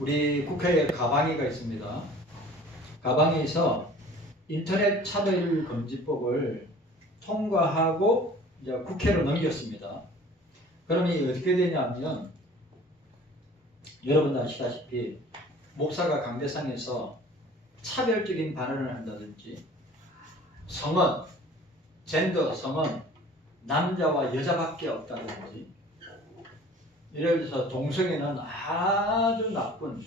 우리 국회에 가방위가 있습니다. 가방위에서 인터넷 차별금지법을 통과하고 이제 국회로 넘겼습니다. 그러면 어떻게 되냐면 여러분 아시다시피 목사가 강대상에서 차별적인 발언을 한다든지 성은 젠더 성은 남자와 여자밖에 없다든지 예를 들어서 동성애는 아주 나쁜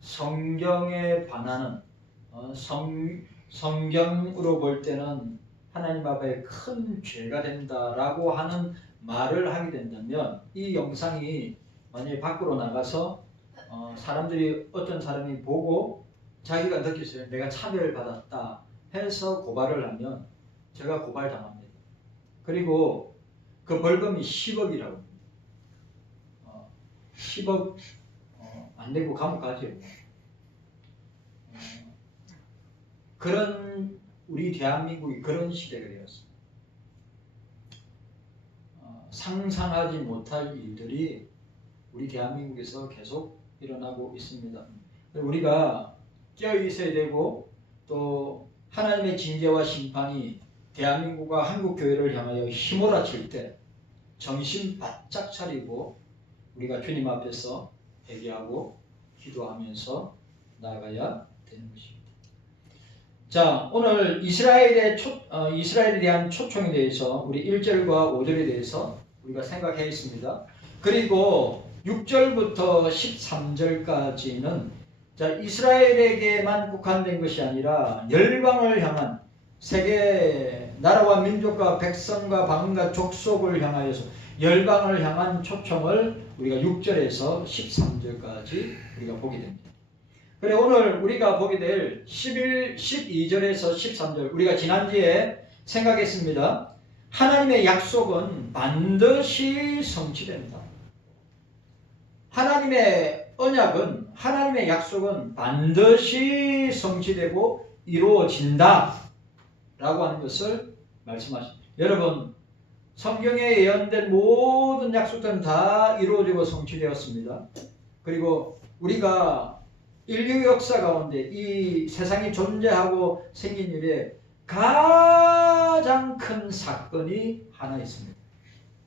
성경에 반하는 성경으로 볼 때는 하나님 앞에 큰 죄가 된다라고 하는 말을 하게 된다면 이 영상이 만약에 밖으로 나가서 사람들이 어떤 사람이 보고 자기가 느꼈어요. 내가 차별받았다 해서 고발을 하면 제가 고발당합니다. 그리고 그 벌금이 10억이라고 합니다. 10억 안 내고 감옥 가죠. 그런 우리 대한민국이 그런 시대가 되었습니다. 상상하지 못할 일들이 우리 대한민국에서 계속 일어나고 있습니다. 우리가 깨어 있어야 되고 또 하나님의 징계와 심판이 대한민국과 한국교회를 향하여 휘몰아칠 때 정신 바짝 차리고 우리가 주님 앞에서 회개하고 기도하면서 나아가야 되는 것입니다. 자, 오늘 이스라엘에 대한 초청에 대해서 우리 1절과 5절에 대해서 우리가 생각하겠습니다. 그리고 6절부터 13절까지는 이스라엘에게만 국한된 것이 아니라 열방을 향한 세계 나라와 민족과 백성과 방언과 족속을 향하여서 열방을 향한 초청을 우리가 6절에서 13절까지 우리가 보게 됩니다. 그래 오늘 우리가 보게 될 12절에서 13절 우리가 지난주에 생각했습니다. 하나님의 약속은 반드시 성취됩니다. 하나님의 언약은 하나님의 약속은 반드시 성취되고 이루어진다 라고 하는 것을 말씀하십니다. 여러분 성경에 예언된 모든 약속들은 다 이루어지고 성취되었습니다. 그리고 우리가 인류 역사 가운데 이 세상이 존재하고 생긴 일에 가장 큰 사건이 하나 있습니다.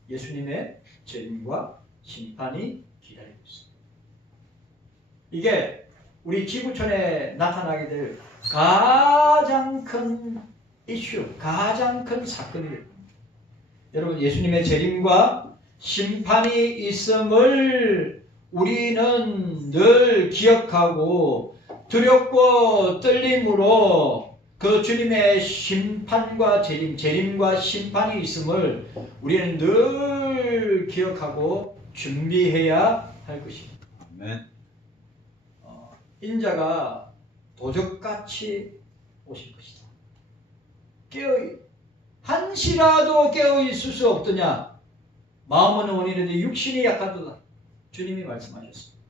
예수님의 재림과 심판이 기다리고 있습니다. 이게 우리 지구촌에 나타나게 될 가장 큰 이슈, 가장 큰 사건이 됩니다. 여러분 예수님의 재림과 심판이 있음을 우리는 늘 기억하고 두렵고 떨림으로 그 주님의 심판과 재림과 심판이 있음을 우리는 늘 기억하고 준비해야 할 것입니다. 아멘. 인자가 도적같이 오실 것이다. 한시라도 깨어 있을 수 없더냐? 마음은 원이라도 육신이 약하도다. 주님이 말씀하셨습니다.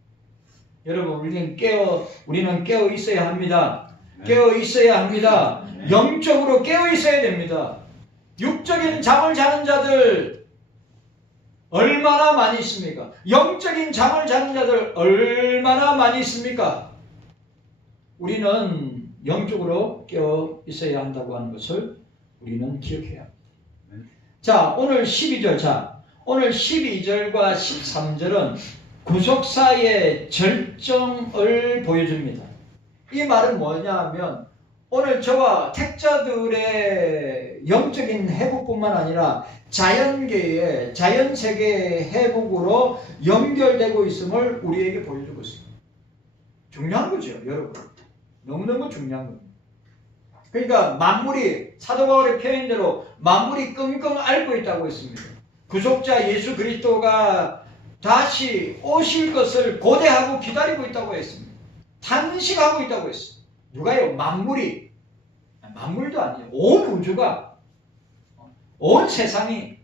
여러분 우리는 깨어 있어야 합니다. 깨어 있어야 합니다. 영적으로 깨어 있어야 됩니다. 육적인 잠을 자는 자들 얼마나 많이 있습니까? 영적인 잠을 자는 자들 얼마나 많이 있습니까? 우리는 영적으로 깨어 있어야 한다고 하는 것을 우리는 기억해야 합니다. 자, 오늘 12절. 오늘 12절과 13절은 구속사의 절정을 보여줍니다. 이 말은 뭐냐 하면 오늘 저와 택자들의 영적인 회복뿐만 아니라 자연계의 자연세계의 회복으로 연결되고 있음을 우리에게 보여주고 있습니다. 중요한 거죠, 여러분. 너무너무 중요한 겁니다. 그러니까 만물이 사도 바울의 표현대로 만물이 끙끙 앓고 있다고 했습니다. 구속자 예수 그리스도가 다시 오실 것을 고대하고 기다리고 있다고 했습니다. 탄식하고 있다고 했습니다. 누가요? 만물이. 만물도 아니에요. 온 우주가, 온 세상이,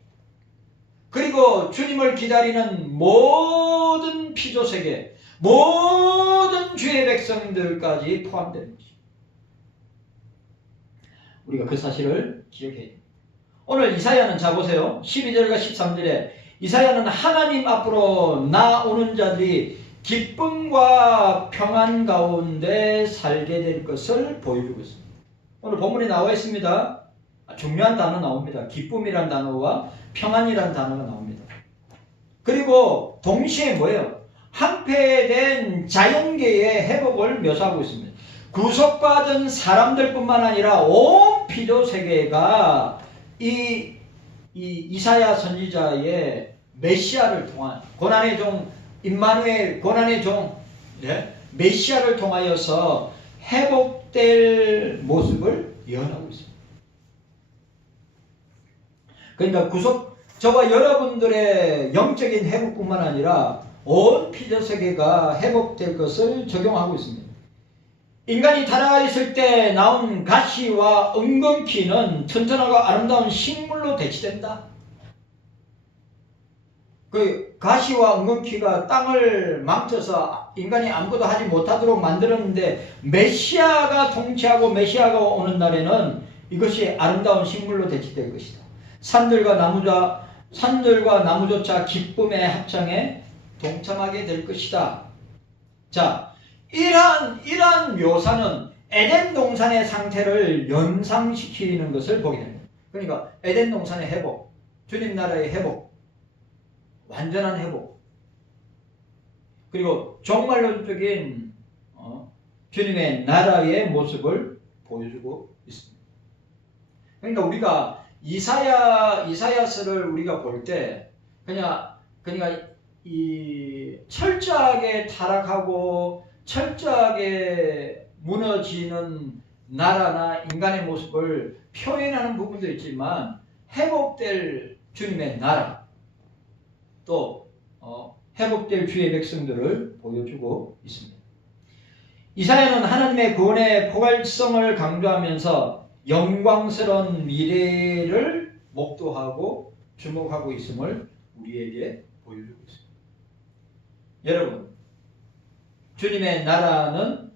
그리고 주님을 기다리는 모든 피조세계, 모든 주의 백성들까지 포함되는 것입니다. 우리가 그 사실을 기억해야 됩니다. 오늘 이사야는 자 보세요. 12절과 13절에 이사야는 하나님 앞으로 나오는 자들이 기쁨과 평안 가운데 살게 될 것을 보여주고 있습니다. 오늘 본문에 나와 있습니다. 중요한 단어 나옵니다. 기쁨이란 단어와 평안이란 단어가 나옵니다. 그리고 동시에 뭐예요? 한패된 자연계의 회복을 묘사하고 있습니다. 구속받은 사람들뿐만 아니라 온 피조 세계가 이 이사야 선지자의 메시아를 통한 고난의 종 임마누엘 고난의 종 메시아를 통하여서 회복될 모습을 예언하고 있습니다. 그러니까 저와 여러분들의 영적인 회복뿐만 아니라 온 피조 세계가 회복될 것을 적용하고 있습니다. 인간이 타락하여 있을 때 나온 가시와 은근키는 튼튼하고 아름다운 식물로 대치된다. 그 가시와 은근키가 땅을 망쳐서 인간이 아무것도 하지 못하도록 만들었는데 메시아가 통치하고 메시아가 오는 날에는 이것이 아름다운 식물로 대치될 것이다. 산들과 나무조차 기쁨의 합창에 동참하게 될 것이다. 자, 이러한 묘사는 에덴 동산의 상태를 연상시키는 것을 보게 됩니다. 그러니까 에덴 동산의 회복, 주님 나라의 회복, 완전한 회복, 그리고 종말론적인 주님의 나라의 모습을 보여주고 있습니다. 그러니까 우리가 이사야서를 우리가 볼 때 그러니까 이 철저하게 타락하고 철저하게 무너지는 나라나 인간의 모습을 표현하는 부분도 있지만 회복될 주님의 나라 또 회복될 주의 백성들을 보여주고 있습니다. 이사야는 하나님의 구원의 포괄성을 강조하면서 영광스러운 미래를 목도하고 주목하고 있음을 우리에게 보여주고 있습니다. 여러분, 주님의 나라는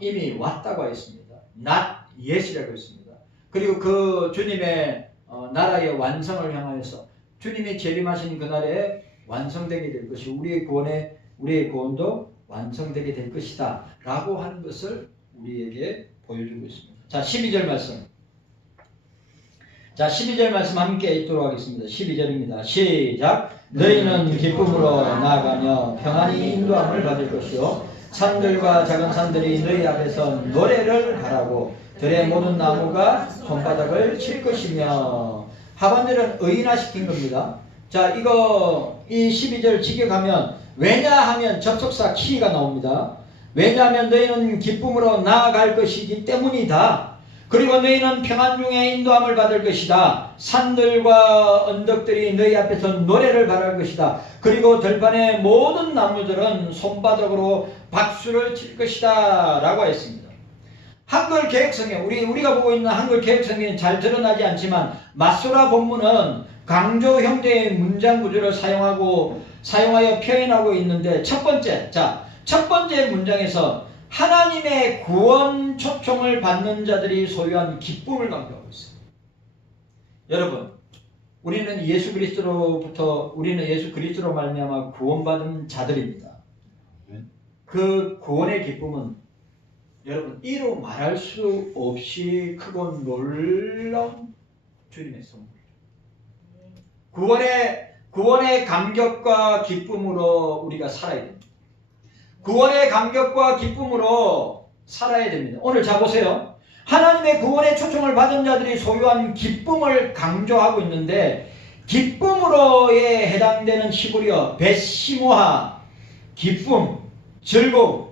이미 왔다고 했습니다. not yet이라고 했습니다. 그리고 그 주님의 나라의 완성을 향하여서 주님이 재림하신 그날에 완성되게 될 것이 우리의 구원도 완성되게 될 것이다 라고 하는 것을 우리에게 보여주고 있습니다. 자, 12절 말씀. 자, 12절 말씀 함께 읽도록 하겠습니다. 12절입니다. 시작. 너희는 기쁨으로 나아가며 평안히 인도함을 받을 것이요 산들과 작은 산들이 너희 앞에서 노래를 하라고 들의 모든 나무가 손바닥을 칠 것이며. 하반절은 의인화시킨 겁니다. 자, 이 12절 직역하면 왜냐하면 접속사 키가 나옵니다. 왜냐하면 너희는 기쁨으로 나아갈 것이기 때문이다. 그리고 너희는 평안 중에 인도함을 받을 것이다. 산들과 언덕들이 너희 앞에서 노래를 바랄 것이다. 그리고 들판의 모든 나무들은 손바닥으로 박수를 칠 것이다 라고 했습니다. 한글 개혁성경, 우리가 보고 있는 한글 개혁성경은 잘 드러나지 않지만 마소라 본문은 강조 형태의 문장 구조를 사용하여 표현하고 있는데 첫 번째 문장에서 하나님의 구원 초청을 받는 자들이 소유한 기쁨을 강조하고 있어요. 여러분, 우리는 예수 그리스도로 말미암아 구원받은 자들입니다. 그 구원의 기쁨은 여러분 이로 말할 수 없이 크고 놀라운 주님의 선물이죠. 구원의 감격과 기쁨으로 우리가 살아야 됩니다. 구원의 감격과 기쁨으로 살아야 됩니다. 오늘 자 보세요. 하나님의 구원의 초청을 받은 자들이 소유한 기쁨을 강조하고 있는데 기쁨으로에 해당되는 히브리어 베시모하, 기쁨, 즐거움.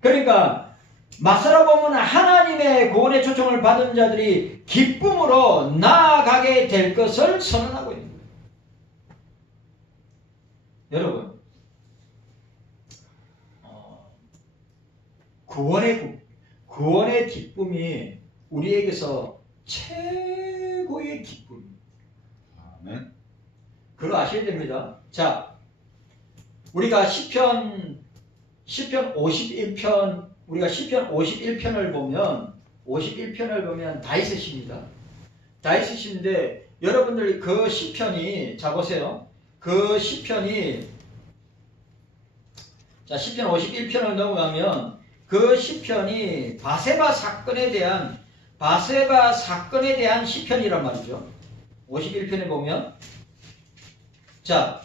그러니까 마사라 보면 하나님의 구원의 초청을 받은 자들이 기쁨으로 나아가게 될 것을 선언하고 있는 거예요. 여러분, 구원의 기쁨이 우리에게서 최고의 기쁨입니다. 아멘. 그거 아셔야 됩니다. 자, 우리가 시편 51편, 우리가 시편 51편을 보면 다윗입니다. 다윗인데 여러분들이 그 시편이, 자 보세요. 그 시편이 자, 시편 51편을 넘어가면 그 시편이 바세바 사건에 대한 시편이란 말이죠. 51편에 보면 자,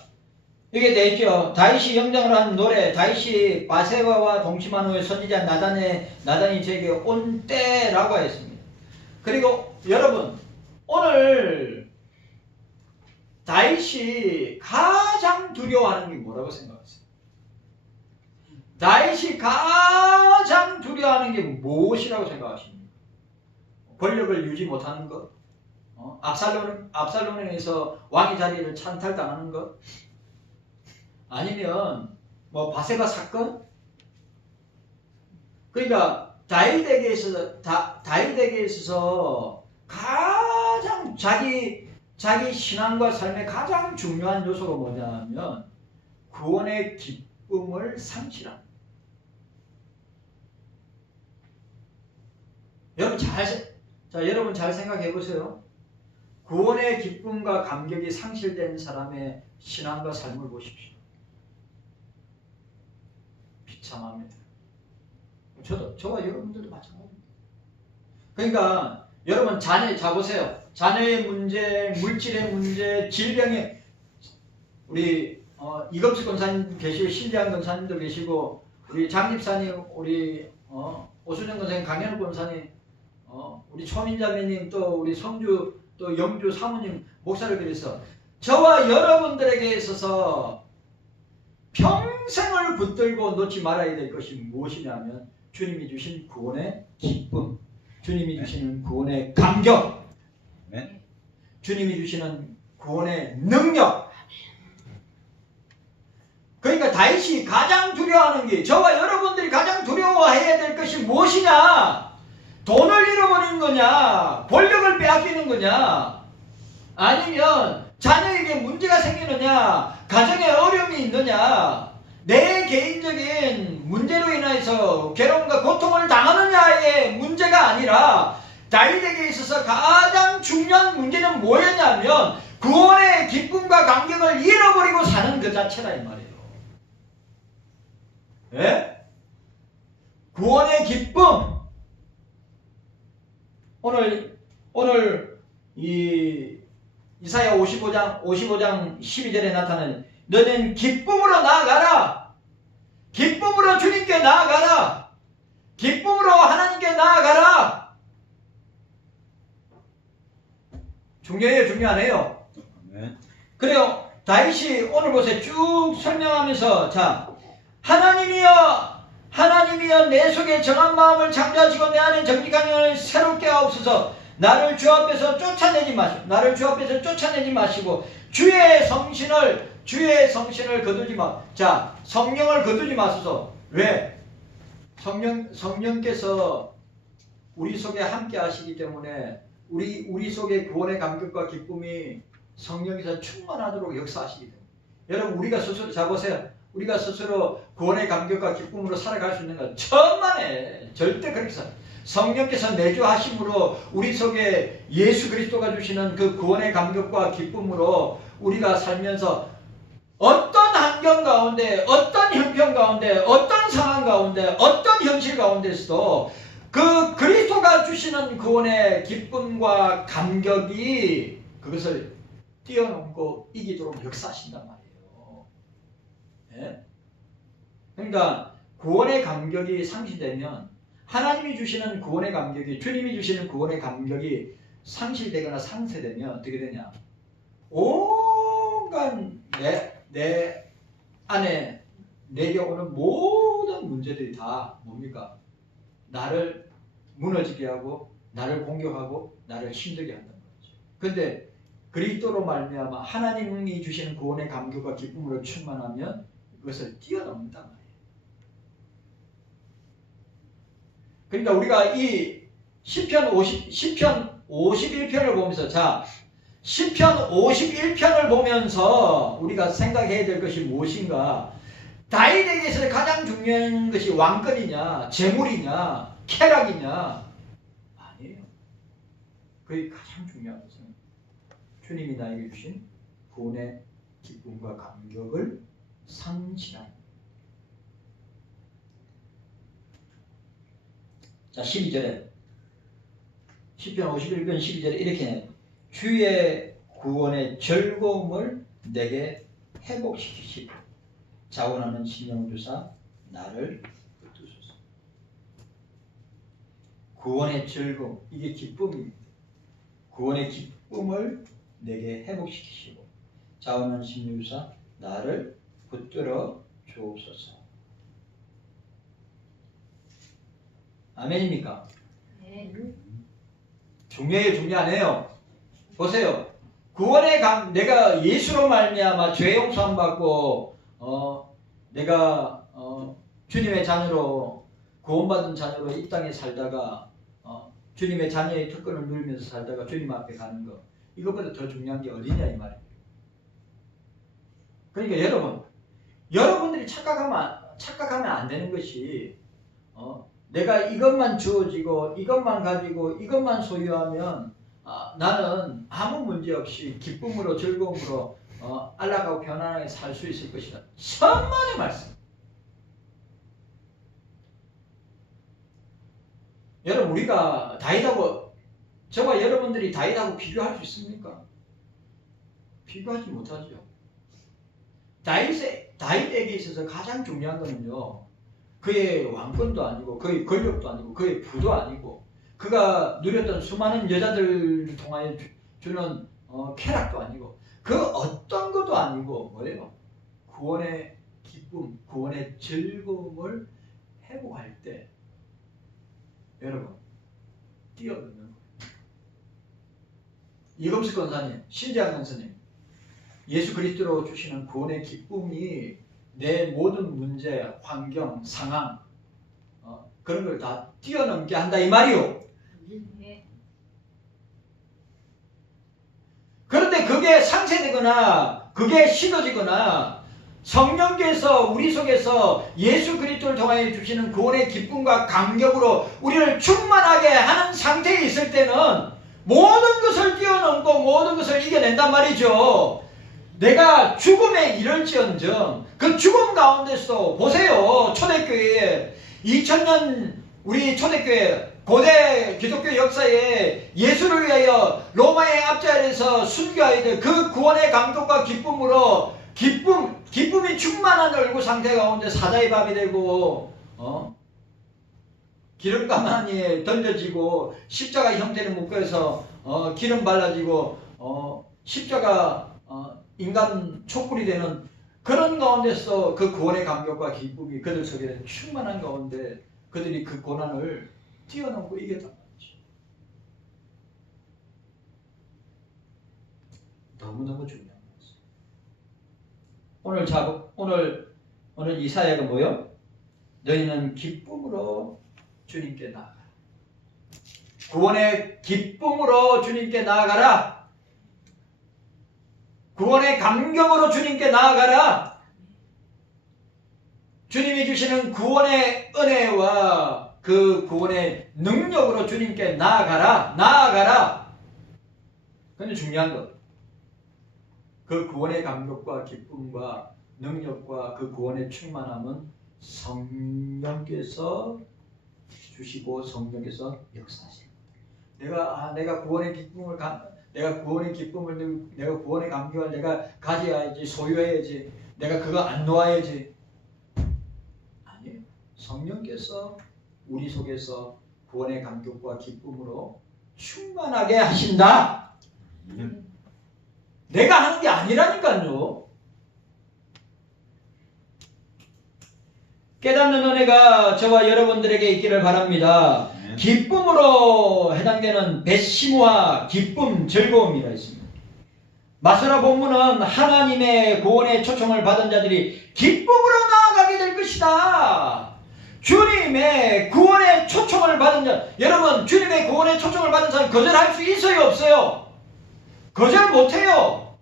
이게 돼 있죠. 다윗이 영장을 한 노래, 다윗이 바세바와 동침한 후에 선지자 나단이 제게 온 때라고 했습니다. 그리고 여러분, 오늘 다윗이 가장 두려워하는 게 뭐라고 생각하세요? 다윗이 가장 두려워하는 게 무엇이라고 생각하십니까? 권력을 유지 못하는 것? 압살롬에서 왕의 자리를 찬탈당하는 것? 아니면 뭐 바세바 사건? 그러니까 다윗에게 있어서 가장 자기 신앙과 삶의 가장 중요한 요소가 뭐냐면 구원의 기쁨을 상실합니다. 여러분 잘 생각해 보세요. 구원의 기쁨과 감격이 상실된 사람의 신앙과 삶을 보십시오. 비참합니다. 저와 여러분들도 마찬가지입니다. 그러니까 여러분 자보세요. 자녀의 문제, 물질의 문제, 질병의 우리 이검수 권사님 계시고 신재한 권사님도 계시고 우리 장집사님, 우리 오수정 권사님, 강현우 권사님, 우리 초민자매님, 또 우리 성주 또 영주 사모님 목사를 비롯해서 저와 여러분들에게 있어서 평생을 붙들고 놓지 말아야 될 것이 무엇이냐면 주님이 주신 구원의 기쁨, 주님이 주시는 구원의 감격, 주님이 주시는 구원의 능력. 그러니까 다윗이 가장 두려워하는 게, 저와 여러분들이 가장 두려워해야 될 것이 무엇이냐? 돈을 잃어버리는 거냐? 권력을 빼앗기는 거냐? 아니면 자녀에게 문제가 생기느냐? 가정에 어려움이 있느냐? 내 개인적인 문제로 인해서 괴로움과 고통을 당하느냐의 문제가 아니라 다윗에게 있어서 가장 중요한 문제는 뭐였냐면 구원의 기쁨과 감격을 잃어버리고 사는 그 자체라 이 말이에요. 예? 구원의 기쁨. 오늘 이 이사야 55장 12절에 나타나는 너는 기쁨으로 나아가라. 기쁨으로 주님께 나아가라. 기쁨으로 하나님께 나아가라. 중요해요, 중요하네요. 그래요. 다윗이 오늘 보세요. 쭉 설명하면서 자, 하나님이여 내 속에 정한 마음을 창조하시고 내 안에 정직한 영을 새롭게 하옵소서. 나를 주 앞에서 쫓아내지 마시고 주의 성신을 거두지 마. 자, 성령을 거두지 마소서. 왜? 성령께서 우리 속에 함께 하시기 때문에 우리 속에 구원의 감격과 기쁨이 성령께서 충만하도록 역사하시기 때문에. 여러분, 우리가 스스로 자보세요. 우리가 스스로 구원의 감격과 기쁨으로 살아갈 수 있는 건 천만에 절대 그렇게 살아요. 성령께서 내주하심으로 우리 속에 예수 그리스도가 주시는 그 구원의 감격과 기쁨으로 우리가 살면서 어떤 환경 가운데, 어떤 형편 가운데, 어떤 상황 가운데, 어떤 현실 가운데서도 그 그리스도가 주시는 구원의 기쁨과 감격이 그것을 뛰어넘고 이기도록 역사하신단 말이에요. 네? 그러니까 구원의 감격이 상실되면 하나님이 주시는 구원의 감격이, 주님이 주시는 구원의 감격이 상실되거나 상쇄되면 어떻게 되냐? 온갖 내 안에 내게 오는 모든 문제들이 다 뭡니까? 나를 무너지게 하고 나를 공격하고 나를 힘들게 한단 말이죠. 그런데 그리스도로 말미암아 하나님이 주시는 구원의 감격과 기쁨으로 충만하면 그것을 뛰어넘는단 말이에요. 그러니까 우리가 이 시편 51편을 보면서 자, 시편 51편을 보면서 우리가 생각해야 될 것이 무엇인가? 다윗에게 있어서 가장 중요한 것이 왕권이냐, 재물이냐, 쾌락이냐? 아니에요. 그게 가장 중요한 것은 주님이 나에게 주신 구원의 기쁨과 감격을 상실하는. 자, 12절에 시편 51편 12절에 이렇게 해요. 주의 구원의 즐거움을 내게 회복시키시고 자원하는 심령을 주사 나를 붙드소서. 구원의 즐거움, 이게 기쁨입니다. 구원의 기쁨을 내게 회복시키시고 자원하는 심령을 주사 나를 붙들어 주옵소서. 아멘입니까? 네. 중요해요, 중요하네요. 보세요. 구원의 내가 예수로 말미암아 죄 용서함 받고 내가 주님의 자녀로 구원받은 자녀로 이 땅에 살다가 주님의 자녀의 특권을 누리면서 살다가 주님 앞에 가는 거, 이것보다 더 중요한 게 어디냐 이 말이에요. 그러니까 여러분들이 착각하면 안 되는 것이 내가 이것만 주어지고 이것만 가지고 이것만 소유하면 나는 아무 문제 없이 기쁨으로 즐거움으로 안락하고 편안하게 살 수 있을 것이다. 천만의 말씀. 여러분, 우리가 다윗하고, 저와 여러분들이 다윗하고 비교할 수 있습니까? 비교하지 못하죠. 다윗에게 있어서 가장 중요한 것은요, 그의 왕권도 아니고 그의 권력도 아니고 그의 부도 아니고 그가 누렸던 수많은 여자들을 통하여 주는 쾌락도 아니고 그 어떤 것도 아니고 뭐예요? 구원의 기쁨, 구원의 즐거움을 회복할 때 여러분 뛰어드는 거예요. 이금숙 권사님, 신재환 권사님, 예수 그리스도로 주시는 구원의 기쁨이 내 모든 문제, 환경, 상황 그런 걸 다 뛰어넘게 한다 이 말이요. 네. 그런데 그게 상쇄되거나 그게 식어지거나 성령께서 우리 속에서 예수 그리스도를 통하여 주시는 구원의 기쁨과 감격으로 우리를 충만하게 하는 상태에 있을 때는 모든 것을 뛰어넘고 모든 것을 이겨낸단 말이죠. 내가 죽음에 이를지언정 그 죽음 가운데서 보세요. 초대교회에 2000년 우리 초대교회 고대 기독교 역사에 예수를 위하여 로마의 앞자리에서 순교하여 그 구원의 감격과 기쁨으로 기쁨이 충만한 얼굴 상태 가운데 사자의 밥이 되고 기름가마니에 던져지고 십자가 형태를 묶여서 기름 발라지고 십자가 인간 촛불이 되는 그런 가운데서 그 구원의 감격과 기쁨이 그들 속에 충만한 가운데 그들이 그 고난을 뛰어넘고 이겼단 말이죠. 너무너무 중요한 것이에요. 오늘 이사야가 뭐요? 너희는 기쁨으로 주님께 나아가라. 구원의 기쁨으로 주님께 나아가라. 구원의 감격으로 주님께 나아가라. 주님이 주시는 구원의 은혜와 그 구원의 능력으로 주님께 나아가라. 근데 중요한 것, 그 구원의 감격과 기쁨과 능력과 그 구원의 충만함은 성령께서 주시고 성령께서 역사하십니다. 내가 구원의 기쁨을 내가 구원의 감격을 내가 가져야지, 소유해야지, 내가 그거 안 놓아야지. 아니에요. 성령께서 우리 속에서 구원의 감격과 기쁨으로 충만하게 하신다. 내가 하는 게 아니라니까요. 깨닫는 은혜가 저와 여러분들에게 있기를 바랍니다. 기쁨으로 해당되는 배심과 기쁨, 즐거움이라 있습니다. 마스라 본문은 하나님의 구원의 초청을 받은 자들이 기쁨으로 나아가게 될 것이다. 주님의 구원의 초청을 받은 자, 여러분 주님의 구원의 초청을 받은 사람 거절할 수 있어요, 없어요? 거절 못해요.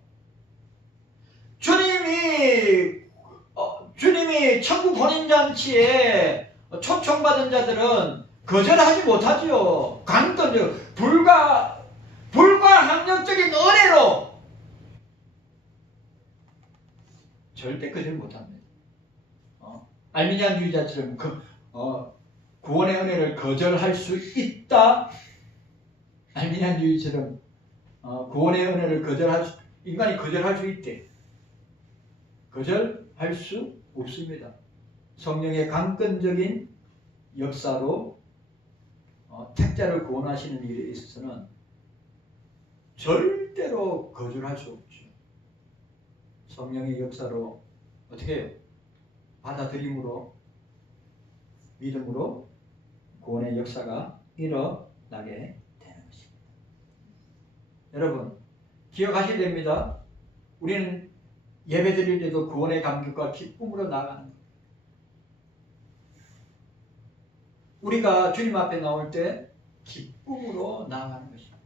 주님이 천국 혼인잔치에 초청받은 자들은 거절하지 못하죠. 강권적 불가항력적인 은혜로 절대 거절 못합니다. 알미니안주의자처럼 구원의 은혜를 거절할 수 있다? 알미니안주의처럼 구원의 은혜를 인간이 거절할 수 있대. 거절할 수 없습니다. 성령의 강권적인 역사로 택자를 구원하시는 일에 있어서는 절대로 거절할 수 없죠. 성령의 역사로 어떻게 해요? 받아들임으로, 믿음으로 구원의 역사가 일어나게 되는 것입니다. 여러분, 기억하셔야 됩니다. 우리는 예배 드릴 때도 구원의 감격과 기쁨으로 나아가는 거예요. 우리가 주님 앞에 나올 때 기쁨으로 나아가는 것입니다.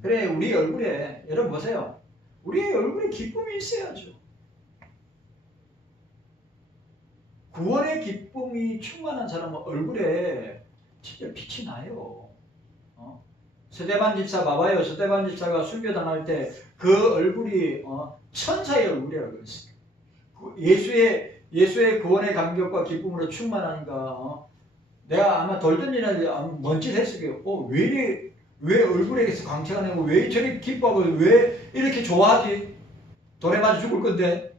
그래, 우리 얼굴에, 여러분 보세요. 우리의 얼굴에 기쁨이 있어야죠. 구원의 기쁨이 충만한 사람은 얼굴에 진짜 빛이 나요. 스데반 집사 봐봐요. 스데반 집사가 순교당할 때 그 얼굴이 천사의 얼굴이라고 그랬어요. 예수의 구원의 감격과 기쁨으로 충만하니까 내가 아마 돌 던지는 먼짓 했어요. 왜 얼굴에서 광채가 나고 왜 저렇게 기뻐하고 왜 이렇게 좋아하지? 돌에 맞아 죽을 건데.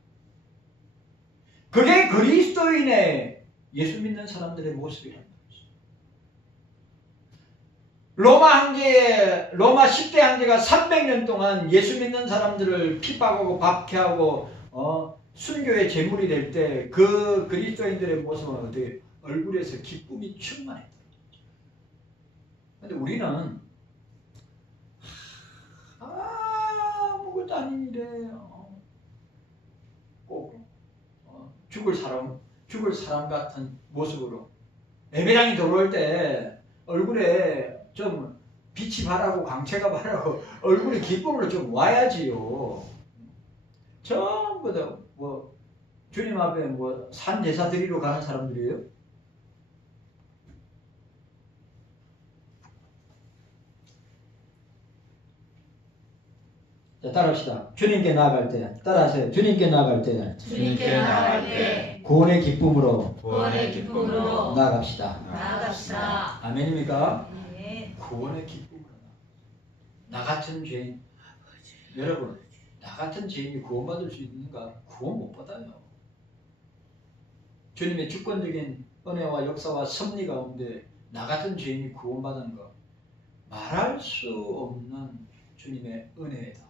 그게 그리스도인의 예수 믿는 사람들의 모습이라는 거죠. 로마 10대 황제가 300년 동안 예수 믿는 사람들을 핍박하고 박해하고 순교의 제물이 될 때 그 그리스도인들의 모습은 어떻게 얼굴에서 기쁨이 충만했다. 근데 우리는 아무것도 아닌 일에 꼭 죽을 사람 같은 모습으로 예배당이 들어올 때 얼굴에 좀 빛이 바라고 광채가 바라고 얼굴에 기쁨으로 좀 와야지요. 전부 다 주님 앞에 산 제사 드리러 가는 사람들이에요. 자, 따라합시다. 주님께 나아갈 때, 따라하세요. 주님께 나아갈 때, 구원의 기쁨으로 나아갑시다. 아멘입니까? 네. 구원의 기쁨으로 나 같은 죄인, 여러분, 나 같은 죄인이 구원받을 수 있는가? 구원 못 받아요. 주님의 주권적인 은혜와 역사와 섭리 가운데 나 같은 죄인이 구원받은 것, 말할 수 없는 주님의 은혜다.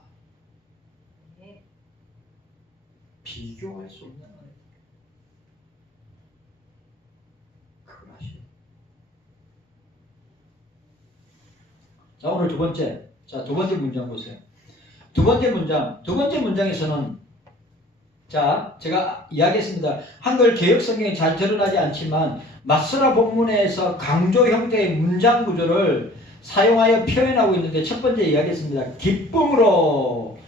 비교할 수 없는 은혜. 그걸 아시오. 자, 오늘 두 번째 문장 보세요. 두 번째 문장에서는 자, 제가 이야기했습니다. 한글 개역 성경에 잘 드러나지 않지만 마스라 본문에서 강조 형태의 문장 구조를 사용하여 표현하고 있는데 첫 번째 이야기했습니다. 기쁨으로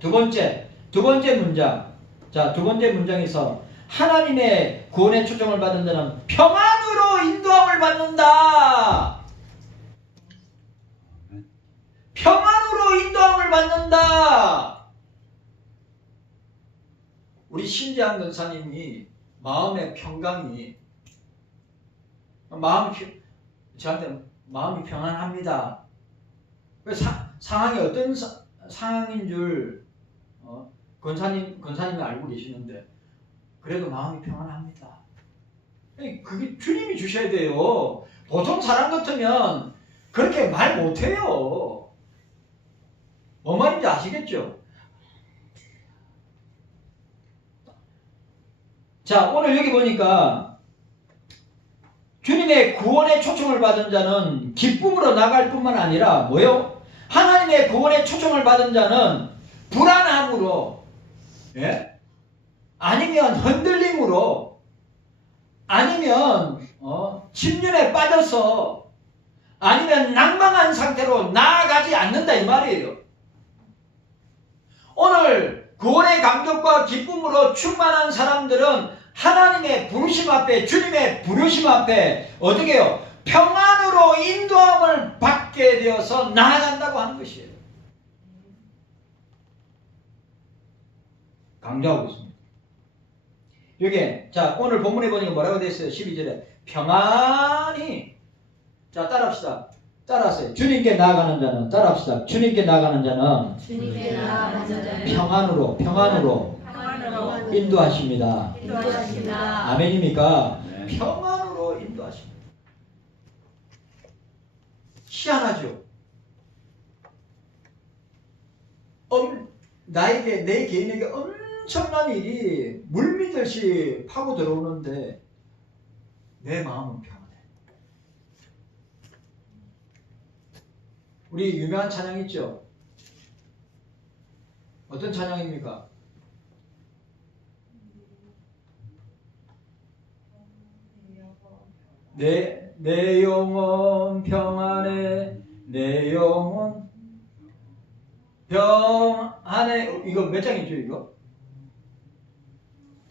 두 번째 문장. 자, 두 번째 문장에서 하나님의 구원의 초청을 받은 자는 평안으로 인도함을 받는다. 평안으로 인도함을 받는다. 우리 신재한 권사님이 마음의 평강이 저한테 마음이 평안합니다. 상황이 어떤 상황인 줄 권사님이 알고 계시는데 그래도 마음이 평안합니다. 그게 주님이 주셔야 돼요. 보통 사람 같으면 그렇게 말 못해요. 뭔 말인지 아시겠죠? 자, 오늘 여기 보니까 주님의 구원의 초청을 받은 자는 기쁨으로 나갈 뿐만 아니라 뭐요? 하나님의 구원의 초청을 받은 자는 불안함으로, 아니면 흔들림으로, 아니면 침륜에 빠져서, 아니면 낭망한 상태로 나아가지 않는다 이 말이에요. 오늘 구원의 감격과 기쁨으로 충만한 사람들은 하나님의 부르심 앞에, 주님의 부르심 앞에 어떻게 해요? 평안으로 인도함을 받게 되어서 나아간다고 하는 것이에요. 강조하고 있습니다. 여기 자 오늘 본문에 보니까 뭐라고 되어 있어요? 12절에 평안이 자 따라합시다. 따라하세요. 주님께 나아가는 자는 따라합시다. 주님께 나아가는 자는 주님께 나아가는 자는 평안으로 평안으로 인도하십니다. 인도하십니다. 아멘입니까? 네. 평안으로 인도하십니다. 희한하죠? 나에게 내 개인에게 엄청난 일이 물밀듯이 파고 들어오는데 내 마음은 평안해. 우리 유명한 찬양 있죠? 어떤 찬양입니까? 내 영혼 평안해. 내 영혼 평안해. 이거 몇 장이죠 이거?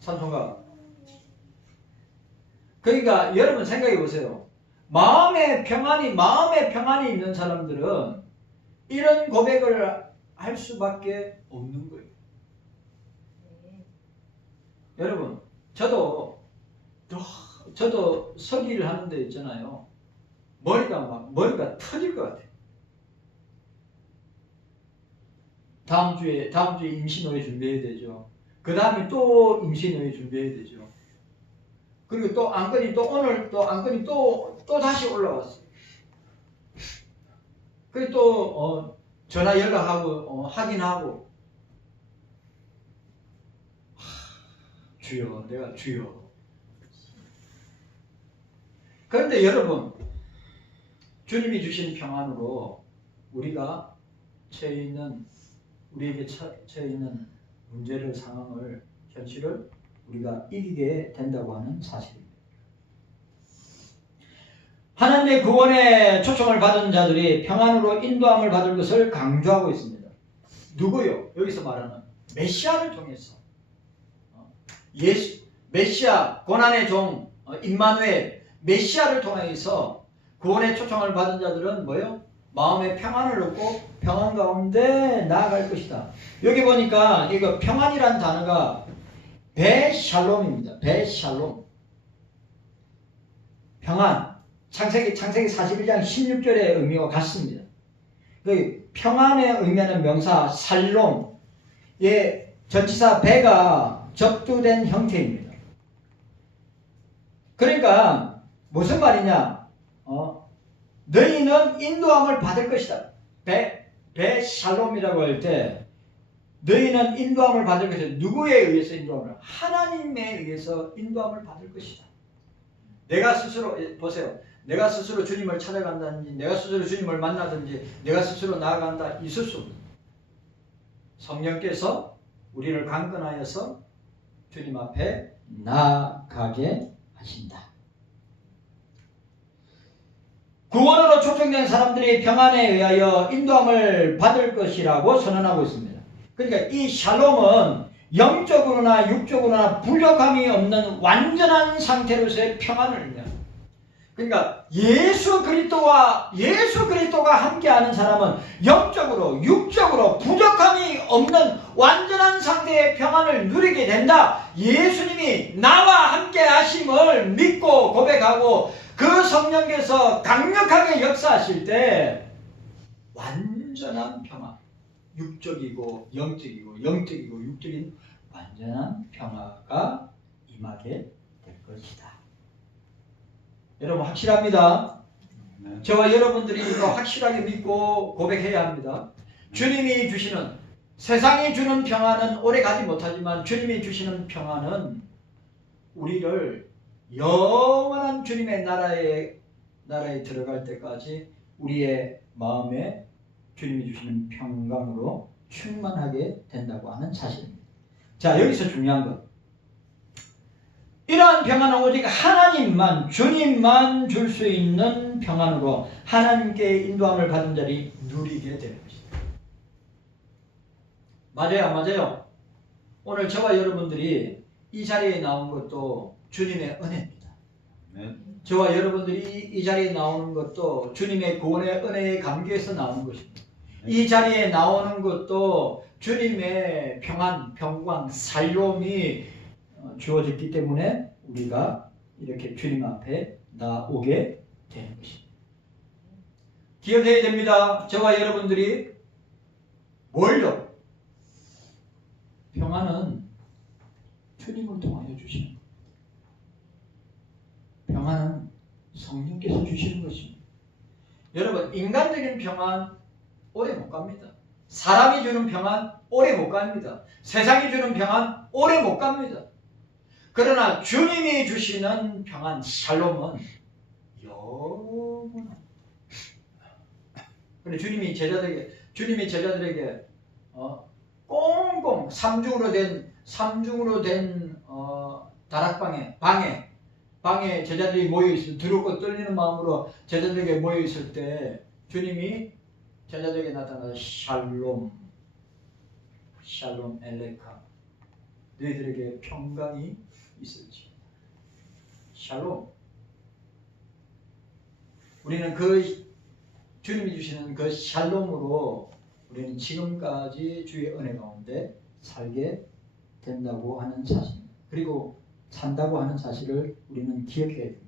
찬송가. 그러니까 여러분 생각해 보세요. 마음에 평안이 있는 사람들은 이런 고백을 할 수밖에 없는 거예요. 여러분, 저도 서기를 하는데 있잖아요. 머리가 터질 것 같아요. 다음 주에 임신호에 준비해야 되죠. 그 다음에 또 임신호에 준비해야 되죠. 그리고 또 안건이 또 다시 올라왔어요. 그리고 또 전화 연락하고 확인하고 주여, 내가 주여. 그런데 여러분, 주님이 주신 평안으로 우리에게 처해 있는 문제를, 상황을, 현실을 우리가 이기게 된다고 하는 사실입니다. 하나님의 구원의 초청을 받은 자들이 평안으로 인도함을 받을 것을 강조하고 있습니다. 누구요? 여기서 말하는 메시아를 통해서 메시아, 고난의 종, 임마누엘, 메시아를 통해서 구원의 초청을 받은 자들은 뭐요? 마음의 평안을 얻고 평안 가운데 나아갈 것이다. 여기 보니까 이거 평안이라는 단어가 베샬롬입니다. 베샬롬. 평안. 창세기 41장 16절의 의미와 같습니다. 평안의 의미하는 명사 살롬. 예, 전치사 베가 접두된 형태입니다. 그러니까 무슨 말이냐? 너희는 인도함을 받을 것이다. 베샬롬이라고 할 때 너희는 인도함을 받을 것이다. 누구에 의해서 인도함을? 하나님에 의해서 인도함을 받을 것이다. 내가 스스로 보세요. 내가 스스로 주님을 찾아간다든지 내가 스스로 주님을 만나든지 내가 스스로 나아간다 있을 수 없습니다. 성령께서 우리를 강건하여서 주님 앞에 나아가게 하신다. 구원으로 초청된 사람들이 평안에 의하여 인도함을 받을 것이라고 선언하고 있습니다. 그러니까 이 샬롬은 영적으로나 육적으로나 부족함이 없는 완전한 상태로서의 평안을 의미합니다. 그러니까 예수 그리스도가 함께하는 사람은 영적으로 육적으로 부족함이 없는 완전한 상태의 평안을 누리게 된다. 예수님이 나와 함께 하심을 믿고 고백하고 그 성령께서 강력하게 역사하실 때 완전한 평안, 육적이고 영적이고 영적이고 육적인 완전한 평화가 임하게 될 것이다. 여러분 확실합니다. 저와 여러분들이 이거 확실하게 믿고 고백해야 합니다. 주님이 주시는, 세상이 주는 평안은 오래 가지 못하지만 주님이 주시는 평안은 우리를 영원한 주님의 나라에 들어갈 때까지 우리의 마음에 주님이 주시는 평강으로 충만하게 된다고 하는 사실입니다. 자, 여기서 중요한 것, 이러한 평안은 오직 하나님만, 주님만 줄 수 있는 평안으로 하나님께 인도함을 받은 자들이 누리게 되는 것입니다. 맞아요, 안 맞아요? 오늘 저와 여러분들이 이 자리에 나온 것도 주님의 은혜입니다. 네. 저와 여러분들이 이 자리에 나오는 것도 주님의 구원의 은혜에 감기해서 나오는 것입니다. 이 자리에 나오는 것도 주님의 평안, 평강, 살롬이 주어졌기 때문에 우리가 이렇게 주님 앞에 나오게 되는 것입니다. 기억해야 됩니다. 저와 여러분들이 뭘요? 평안은 주님을 통하여 주시는 거예요. 평안은 성령께서 주시는 것입니다. 여러분, 인간적인 평안 오래 못 갑니다. 사람이 주는 평안 오래 못 갑니다. 세상이 주는 평안 오래 못 갑니다. 그러나 주님이 주시는 평안, 샬롬은 영원합니다. 그런데 주님이 제자들에게 꽁꽁 삼중으로 된 방에 제자들이 모여 있을 두렵고 떨리는 마음으로 제자들에게 모여 있을 때 주님이 제자들에게 나타나서 샬롬 엘레카, 너희들에게 평강이 있을지. 샬롬. 우리는 주님이 주시는 그 샬롬으로 우리는 지금까지 주의 은혜 가운데 살게 된다고 하는 사실, 그리고 산다고 하는 사실을 우리는 기억해야 됩니다.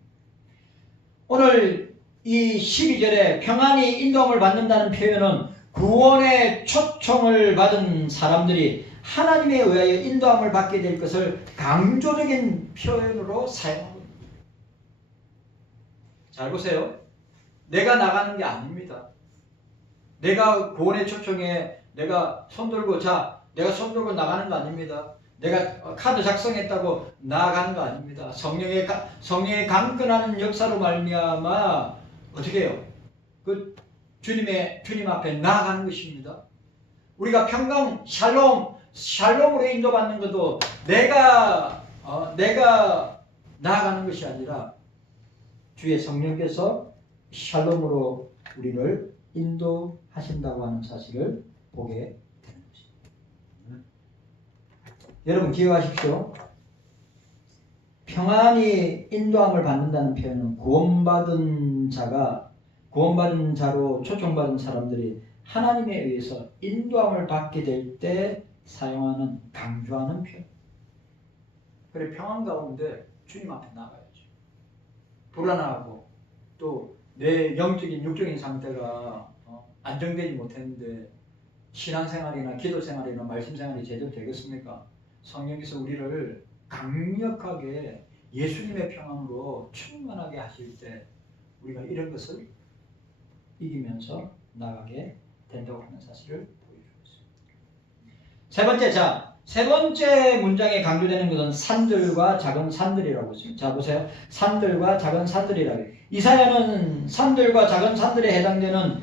오늘 이 12절에 평안이 인도함을 받는다는 표현은 구원의 초청을 받은 사람들이 하나님에 의하여 인도함을 받게 될 것을 강조적인 표현으로 사용합니다. 잘 보세요. 내가 나가는 게 아닙니다. 내가 구원의 초청에 내가 손 들고 나가는 거 아닙니다. 내가 카드 작성했다고 나아가는 거 아닙니다. 성령의 강건하는 역사로 말미암아 어떻게 해요? 그 주님 앞에 나아가는 것입니다. 우리가 평강 샬롬으로 인도받는 것도 내가 나아가는 것이 아니라 주의 성령께서 샬롬으로 우리를 인도하신다고 하는 사실을 보게 되는 것입니다. 여러분 기억하십시오. 평안히 인도함을 받는다는 표현은 구원받은 자로 초청받은 사람들이 하나님에 의해서 인도함을 받게 될 때 사용하는, 강조하는 표현. 그래, 평안 가운데 주님 앞에 나가야죠. 불안하고 또 내 영적인 육적인 상태가 안정되지 못했는데 신앙생활이나 기도생활이나 말씀생활이 제대로 되겠습니까? 성령께서 우리를 강력하게 예수님의 평안으로 충만하게 하실 때 우리가 이런 것을 이기면서 나가게 된다고 하는 사실을 보여주고 있습니다. 세 번째 문장에 강조되는 것은 산들과 작은 산들이라고 있습니다. 자, 보세요. 산들과 작은 산들이라고. 이사야는 산들과 작은 산들에 해당되는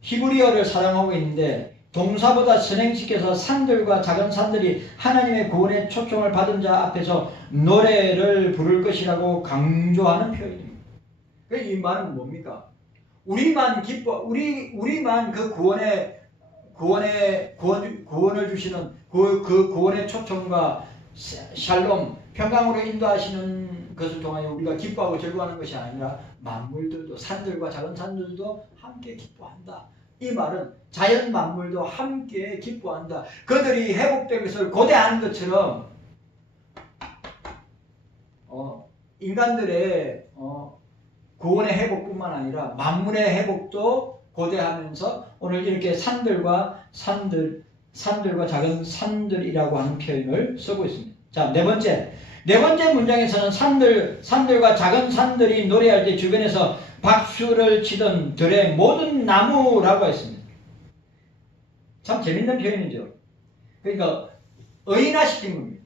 히브리어를 사용하고 있는데 동사보다 선행시켜서 산들과 작은 산들이 하나님의 구원의 초청을 받은 자 앞에서 노래를 부를 것이라고 강조하는 표현입니다. 이 말은 뭡니까? 우리만 그 구원을 주시는 그 구원의 초청과 샬롬, 평강으로 인도하시는 것을 통하여 우리가 기뻐하고 즐거워하는 것이 아니라 만물들도, 산들과 작은 산들도 함께 기뻐한다. 이 말은 자연 만물도 함께 기뻐한다. 그들이 회복될 것을 고대하는 것처럼 인간들의 구원의 회복뿐만 아니라 만물의 회복도 고대하면서 오늘 이렇게 산들과 작은 산들이라고 하는 표현을 쓰고 있습니다. 자, 네 번째 문장에서는 산들과 작은 산들이 노래할 때 주변에서 박수를 치던 들의 모든 나무라고 했습니다. 참 재밌는 표현이죠. 그러니까 의인화시킨 겁니다.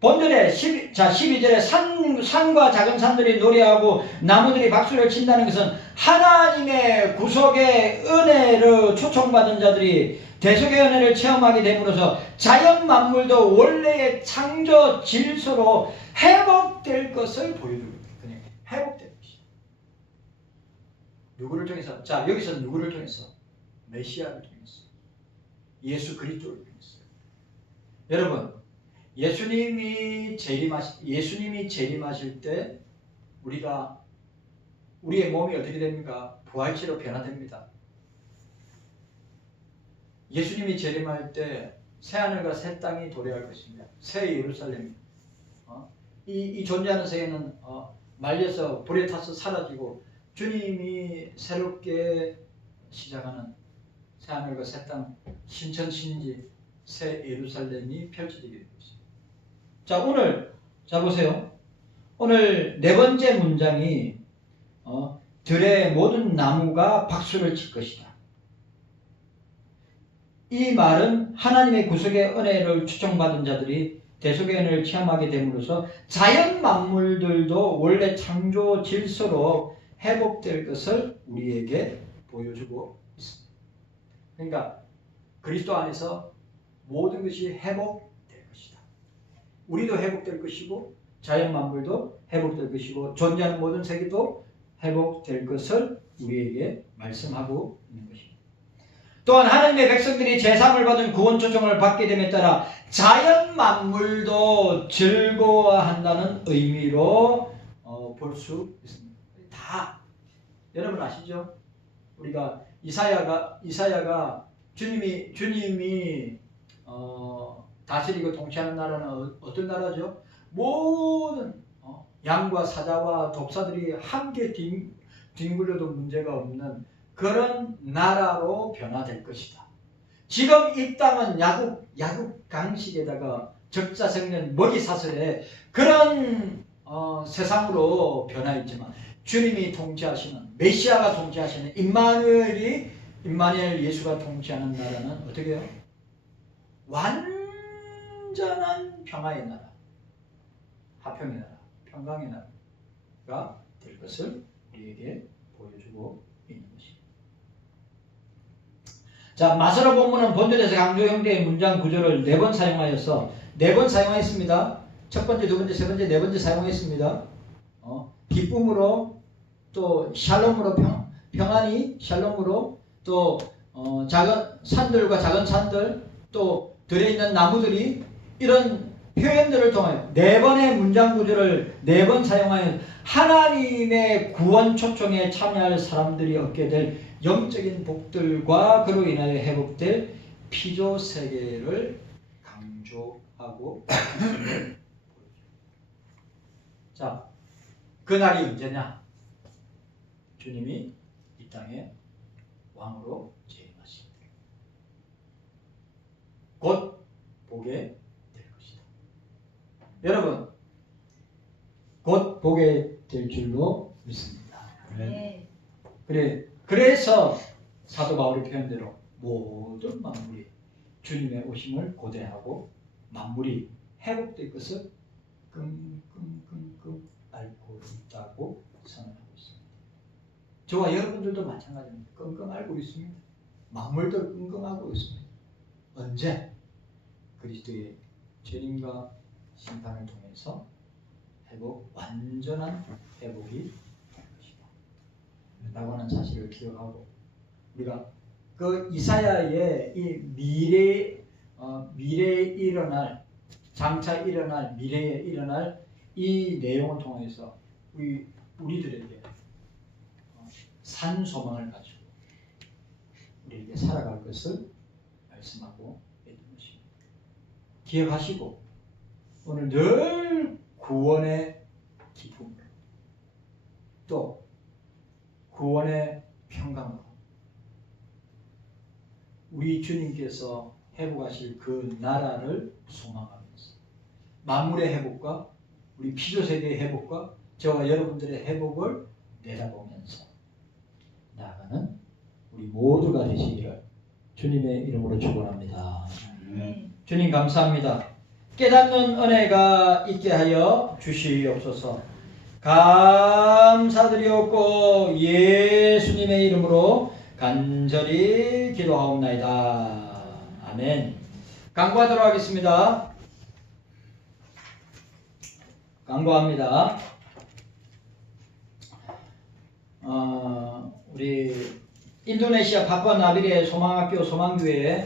본절에 12절에 산과 작은 산들이 노래하고 나무들이 박수를 친다는 것은 하나님의 구속의 은혜를 초청받은 자들이 대속의 은혜를 체험하게 됨으로써 자연 만물도 원래의 창조 질서로 회복될 것을 보여줍니다. 그냥 회복될 것이다. 누구를 통해서? 자, 여기서 누구를 통해서? 메시아를 통해서. 예수 그리스도를 통해서. 여러분, 예수님이 재림하실 때 우리의 몸이 어떻게 됩니까? 부활체로 변화됩니다. 예수님이 재림할 때 새 하늘과 새 땅이 도래할 것입니다. 새 예루살렘. 이 존재하는 세계는 말려서 불에 타서 사라지고 주님이 새롭게 시작하는 새 하늘과 새 땅, 신천 신지 새 예루살렘이 펼쳐지게 되고 있습니다. 자, 오늘 자 보세요. 오늘 네 번째 문장이 들의 모든 나무가 박수를 칠 것이다. 이 말은 하나님의 구속의 은혜를 추천받은 자들이 대속의 은혜를 체험하게 됨으로써 자연 만물들도 원래 창조 질서로 회복될 것을 우리에게 보여주고 있습니다. 그러니까 그리스도 안에서 모든 것이 회복될 것이다. 우리도 회복될 것이고 자연 만물도 회복될 것이고 존재하는 모든 세계도 회복될 것을 우리에게 말씀하고 있는 것입니다. 또한 하나님의 백성들이 제사함을 받은 구원 초청을 받게 됨에 따라 자연 만물도 즐거워한다는 의미로 볼 수 있습니다. 다 여러분 아시죠? 우리가 이사야가 주님이 다스리고 통치하는 나라는 어떤 나라죠? 모든 양과 사자와 독사들이 함께 뒹굴려도 문제가 없는 그런 나라로 변화될 것이다. 지금 이 땅은 야국 강식에다가 적자생년 먹이사슬에 그런 세상으로 변화했지만 주님이 통치하시는 메시아가 통치하시는 임마누엘 예수가 통치하는 나라는 어떻게 해요? 완전한 평화의 나라, 화평의 나라, 평강의 나라가 될 것을 우리에게 보여주고 있는 것입니다. 자, 마서로 본문은 본절에서 강조 형태의 문장 구조를 4번 사용하여서 4번 사용했습니다. 첫 번째, 두 번째, 세 번째, 네 번째 사용했습니다. 기쁨으로 또 샬롬으로 평안히 샬롬으로 또 작은 산들과 작은 산들 또 들에 있는 나무들이 이런 표현들을 통하여 4번의 문장 구조를 4번 사용하여 하나님의 구원 초청에 참여할 사람들이 얻게 될 영적인 복들과 그로 인하여 회복될 피조 세계를 강조하고 있습니다. 자, 그날이 언제냐? 주님이 이 땅에 왕으로 재림하실 때 곧 보게 될 것이다. 여러분, 곧 보게 될 줄로 믿습니다. 네. 그래서 사도 바울의 표현대로 모든 만물이 주님의 오심을 고대하고 만물이 회복될 것을 끙끙끙끙 앓고 있다고 선언하고 있습니다. 저와 여러분들도 마찬가지입니다. 끙끙 앓고 있습니다. 만물도 끙끙하고 있습니다. 언제? 그리스도의 재림과 심판을 통해서 완전한 회복이 될 것이다 라고 하는 사실을 기억하고 우리가 그 이사야의 이 미래에 일어날 장차 일어날 미래에 일어날 이 내용을 통해서 우리들에게 산 소망을 가지고 우리에게 살아갈 것을 말씀하고 있는 것입니다. 기억하시고 오늘 늘 구원의 기쁨으로 또 구원의 평강으로 우리 주님께서 회복하실 그 나라를 소망하면서 만물의 회복과 우리 피조세계의 회복과 저와 여러분들의 회복을 내다보면서 나아가는 우리 모두가 되시기를 주님의 이름으로 축원합니다. 주님 감사합니다. 깨닫는 은혜가 있게 하여 주시옵소서. 감사드리옵고 예수님의 이름으로 간절히 기도하옵나이다. 아멘. 강구하도록 하겠습니다. 강구합니다. 우리 인도네시아 파푸아나비레 소망학교 소망교회